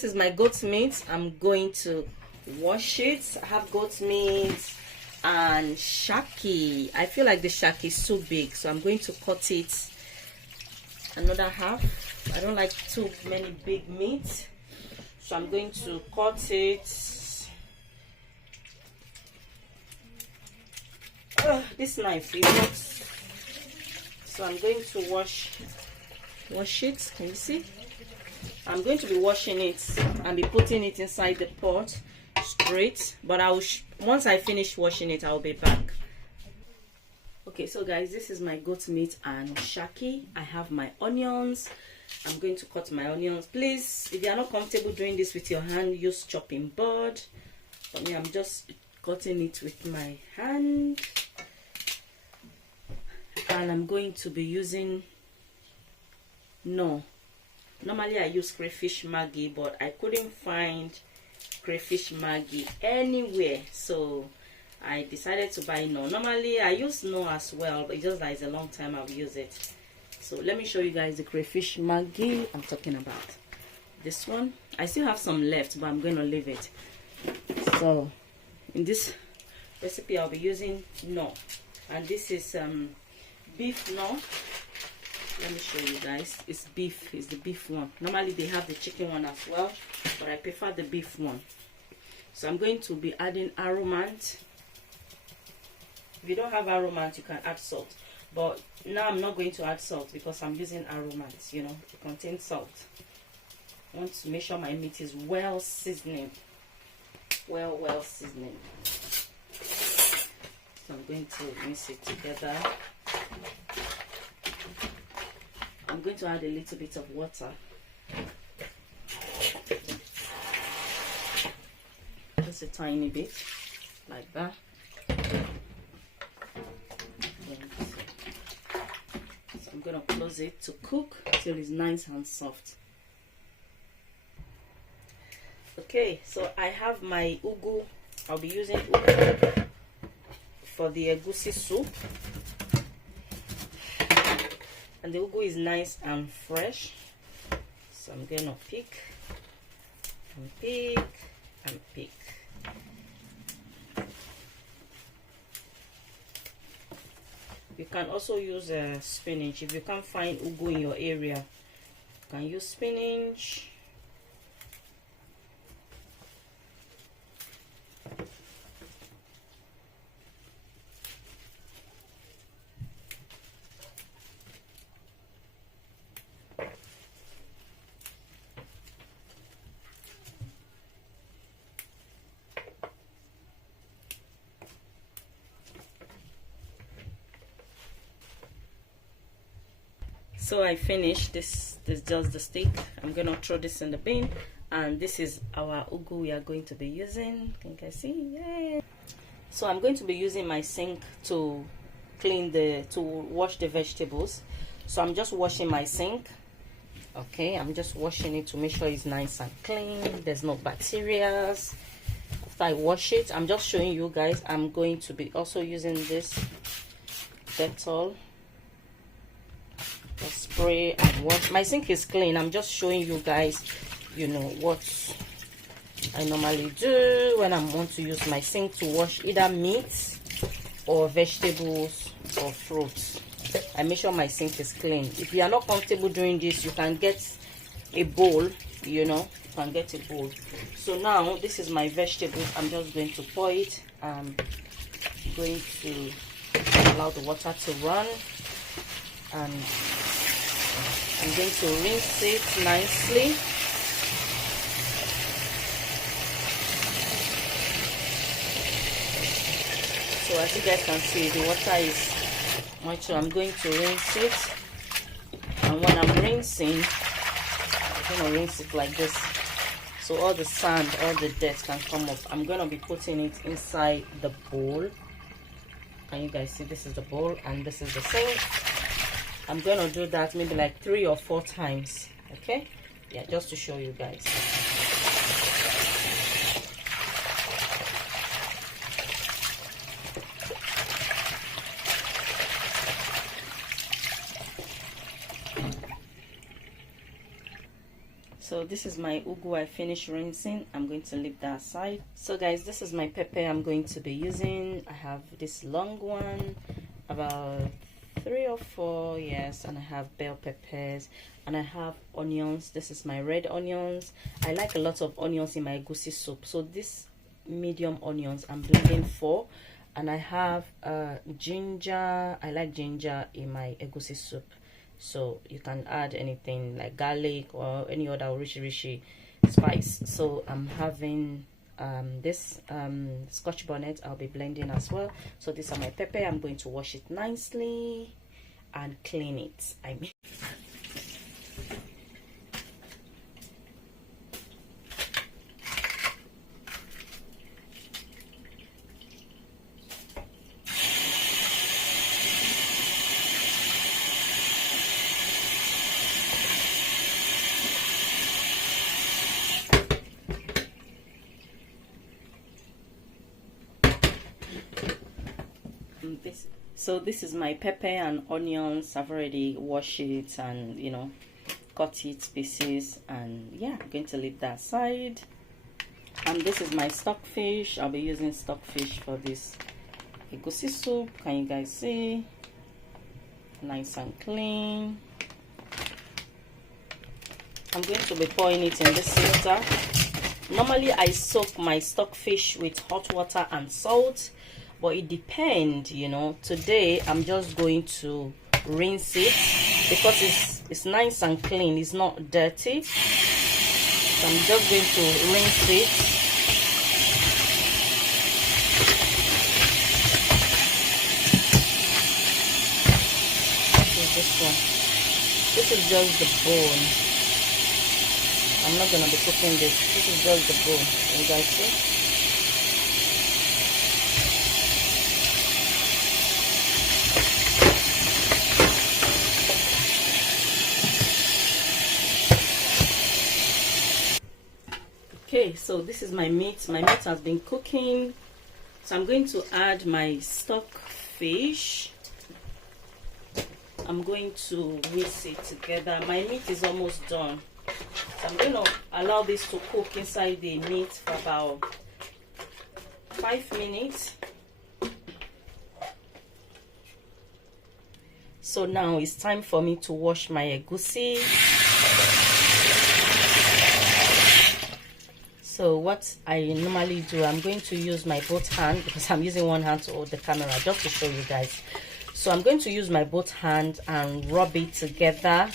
this is my goat meat. I'm going to wash it. I have goat meat and shaki. I feel like the shaki is too big, so I'm going to cut it another half. I don't like too many big meat, so I'm going to cut it. This knife is not, so I'm going to wash it. Can you see? I'm going to be washing it and be putting it inside the pot straight, but I will once I finish washing it, I'll be back. Okay, so guys, this is my goat meat and shaki. I have my onions. I'm going to cut my onions. Please, if you are not comfortable doing this with your hand, use chopping board. For me, I'm just cutting it with my hand. And I'm going to be using, normally I use crayfish Maggi, but I couldn't find crayfish Maggi anywhere, so I decided to buy normally I use as well, but it's just that it's a long time I've used it. So let me show you guys the crayfish Maggi I'm talking about. This one, I still have some left, but I'm going to leave it. So in this recipe I'll be using and this is beef let me show you guys. It's beef, it's the beef one. Normally they have the chicken one as well, but I prefer the beef one. So I'm going to be adding aromat. If you don't have aromat, you can add salt, but now I'm not going to add salt because I'm using aromat. You know, it contains salt. I want to make sure my meat is well seasoned, well seasoned. So I'm going to mix it together. I'm going to add a little bit of water, just a tiny bit, like that. So I'm going to close it to cook till it's nice and soft. Okay, so I have my ugu. I'll be using ugu for the egusi soup. And the ugu is nice and fresh, so I'm gonna pick and pick and pick. You can also use spinach. If you can't find ugu in your area, you can use spinach. So I finished this is just the steak. I'm gonna throw this in the bin, and this is our ugu we are going to be using. Can you guys see? Yay! So I'm going to be using my sink to wash the vegetables. So I'm just washing my sink. Okay, I'm just washing it to make sure it's nice and clean, there's no bacteria. After I wash it, I'm just showing you guys, I'm going to be also using this Dettol. Just spray and wash. My sink is clean. I'm just showing you guys, you know, what I normally do when I want to use my sink to wash either meat or vegetables or fruits. I make sure my sink is clean. If you are not comfortable doing this, you can get a bowl, you know, you can get a bowl. So now this is my vegetables. I'm just going to pour it. I'm going to allow the water to run, and I'm going to rinse it nicely. So as you guys can see, the water is much, so I'm going to rinse it. And when I'm rinsing, I'm going to rinse it like this, so all the sand, all the dirt can come off. I'm going to be putting it inside the bowl. Can you guys see? This is the bowl and this is the sink. I'm going to do that maybe like 3 or 4 times. Okay, yeah, just to show you guys. So this is my ugu I finished rinsing. I'm going to leave that aside. So guys, this is my pepper I'm going to be using. I have this long one, about 3 or 4, yes, and I have bell peppers, and I have onions. This is my red onions. I like a lot of onions in my egusi soup, so this medium onions I'm blending 4, and I have ginger. I like ginger in my egusi soup, so you can add anything like garlic or any other rishi spice. So I'm having this scotch bonnet I'll be blending as well. So these are my pepper. I'm going to wash it nicely and clean it. So this is my pepper and onions. I've already washed it and, you know, cut it pieces, and yeah, I'm going to leave that aside. And this is my stockfish. I'll be using stockfish for this egusi soup. Can you guys see? Nice and clean. I'm going to be pouring it in this filter. Normally I soak my stockfish with hot water and salt, but it depends, you know. Today I'm just going to rinse it because it's nice and clean, it's not dirty. So I'm just going to rinse it. This one, this is just the bone. I'm not gonna be cooking this. This is just the bone. Can you guys see? Okay, so this is my meat. My meat has been cooking. So I'm going to add my stockfish. I'm going to mix it together. My meat is almost done. So I'm going to allow this to cook inside the meat for about 5 minutes. So now it's time for me to wash my egusi. So what I normally do, I'm going to use my both hand because I'm using one hand to hold the camera just to show you guys. So I'm going to use my both hand and rub it together.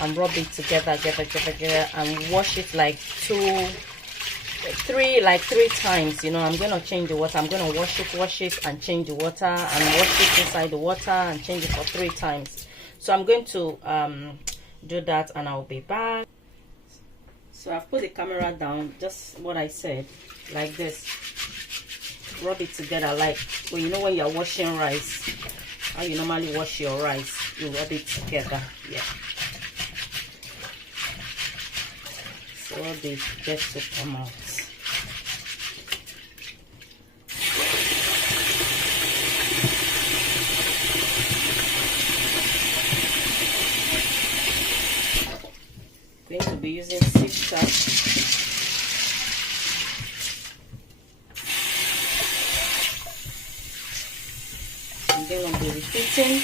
And rub it together, and wash it like 3 times. You know, I'm gonna change the water. I'm gonna wash it and change the water, and wash it inside the water and change it for 3 times. So I'm going to do that, and I'll be back. So I've put the camera down, just what I said, like this. Rub it together, like when you know when you're washing rice, how you normally wash your rice, you rub it together. Yeah. So they get to come out. I'm going to be using sifter. And then I'll be repeating.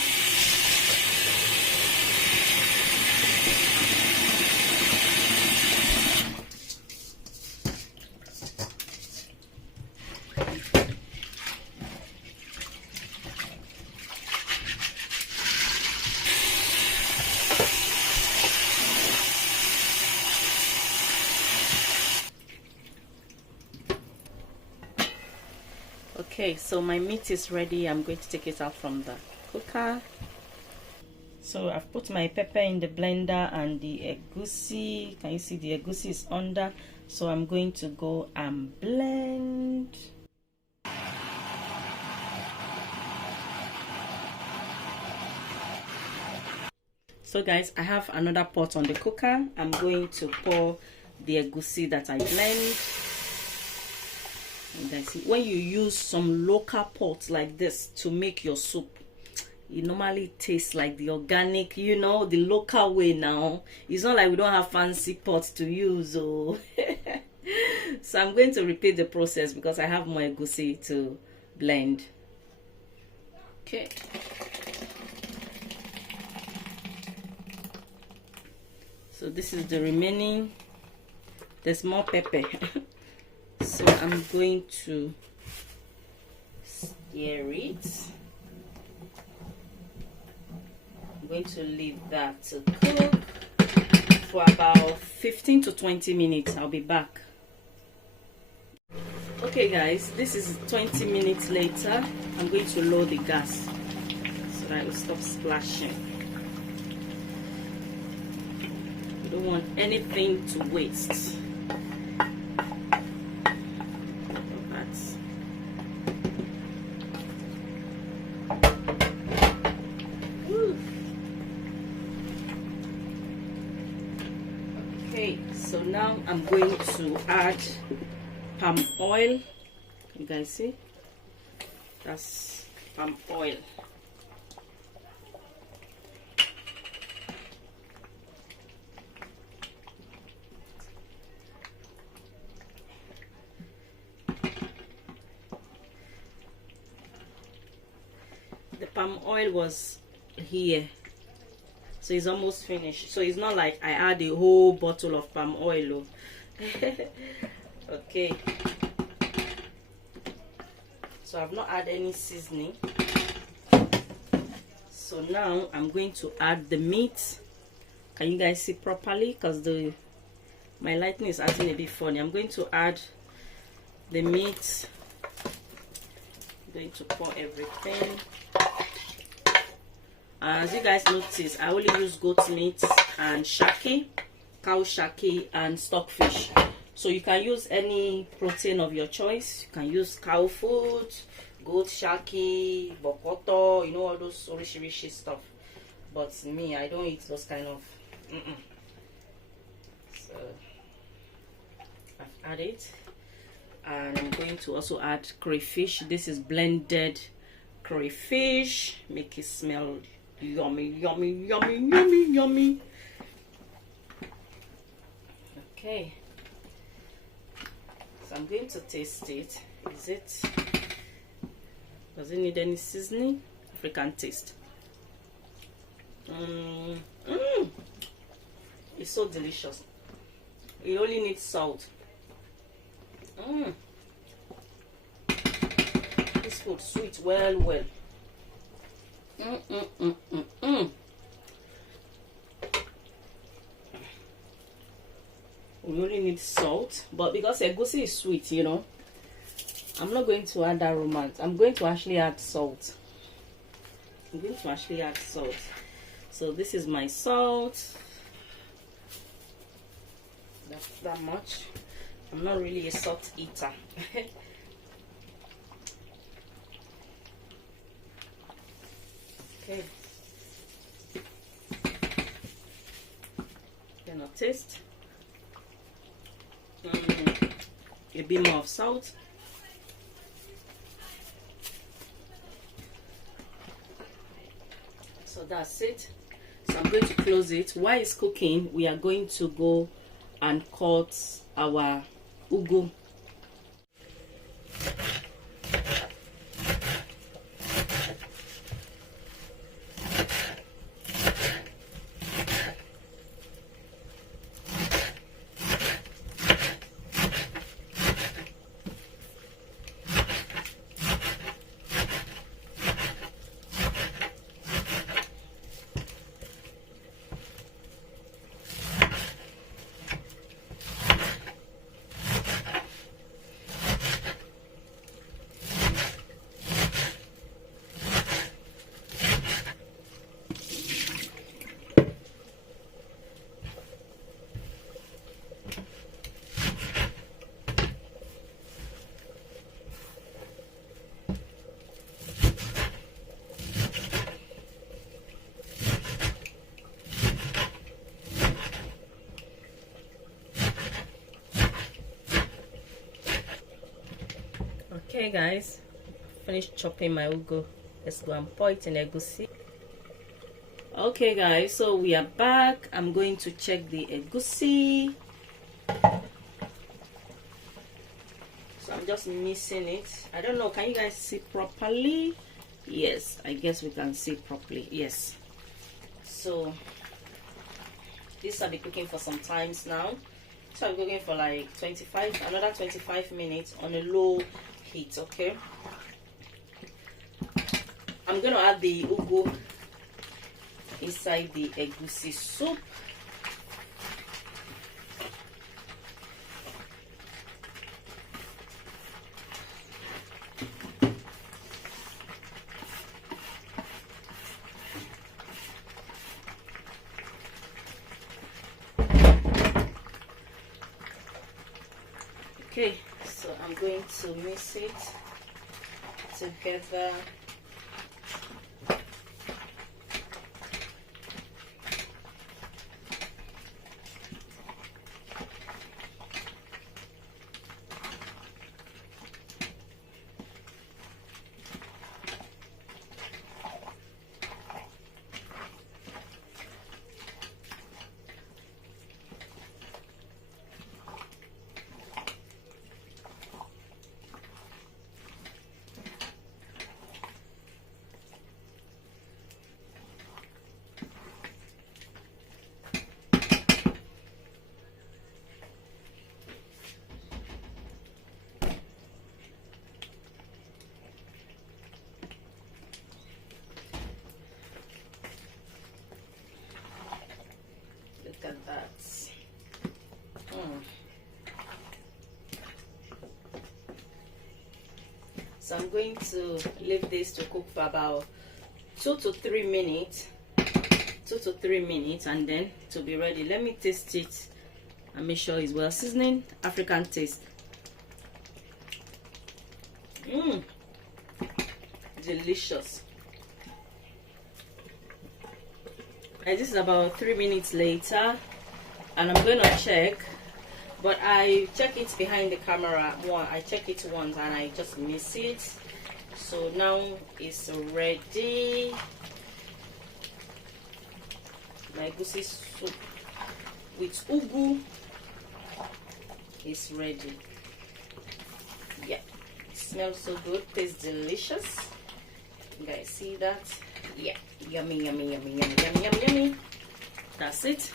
Okay, so my meat is ready. I'm going to take it out from the cooker. So I've put my pepper in the blender and the egusi. Can you see the egusi is under? So I'm going to go and blend. So guys, I have another pot on the cooker. I'm going to pour the egusi that I blend. And then see, when you use some local pot like this to make your soup, it normally tastes like the organic, you know, the local way now. It's not like we don't have fancy pots to use. Oh. So I'm going to repeat the process because I have more egusi to blend. Okay. So this is the remaining. There's more pepper. So I'm going to stir it. I'm going to leave that to cook for about 15 to 20 minutes. I'll be back. Okay guys, this is 20 minutes later. I'm going to lower the gas so that it will stop splashing. You don't want anything to waste. Okay, so now I'm going to add palm oil. You guys see? That's palm oil. The palm oil was here, so it's almost finished. So it's not like I add a whole bottle of palm oil. Okay, so I've not added any seasoning. So now I'm going to add the meat. Can you guys see properly? Because my lighting is acting a bit funny. I'm going to add the meat. I'm going to pour everything. As you guys notice, I only use goat meat and shaku, cow shaku, and stockfish. So you can use any protein of your choice. You can use cow food, goat shaku, bokoto, you know, all those orishi stuff. But me, I don't eat those kind of. So I've added, and I'm going to also add crayfish. This is blended crayfish. Make it smell yummy, yummy, yummy, yummy, yummy. Okay. So I'm going to taste it. Does it need any seasoning? African taste. It's so delicious. You only need salt. This food sweet well. We only need salt, but because egusi is sweet, you know, I'm not going to add aromat. I'm going to actually add salt. So this is my salt. That's that much. I'm not really a salt eater. Okay. Then I'll taste. A bit more of salt. So that's it. So I'm going to close it. While it's cooking, we are going to go and cut our ugu. Okay guys, finished chopping my ugu. Let's go and pour it in egusi. Okay guys, so we are back. I'm going to check the egusi. So I'm just missing it. I don't know, can you guys see properly? Yes, I guess we can see properly. Yes. So this I'll be cooking for some times now. So I'm cooking for like another 25 minutes on a low heat. Okay, I'm gonna add the ugu inside the egusi soup. Okay, so I'm going to mix it together. Look at that. So I'm going to leave this to cook for about 2 to 3 minutes. 2 to 3 minutes, and then to be ready. Let me taste it and make sure it's well seasoning. African taste. Delicious. And this is about 3 minutes later, and I'm gonna check, but I check it behind the camera. I check it once and I just miss it. So now it's ready. My egusi soup with ugu is ready. Yeah, it smells so good, tastes delicious. You guys see that? Yeah, yummy, yummy, yummy, yummy, yummy, yummy. That's it.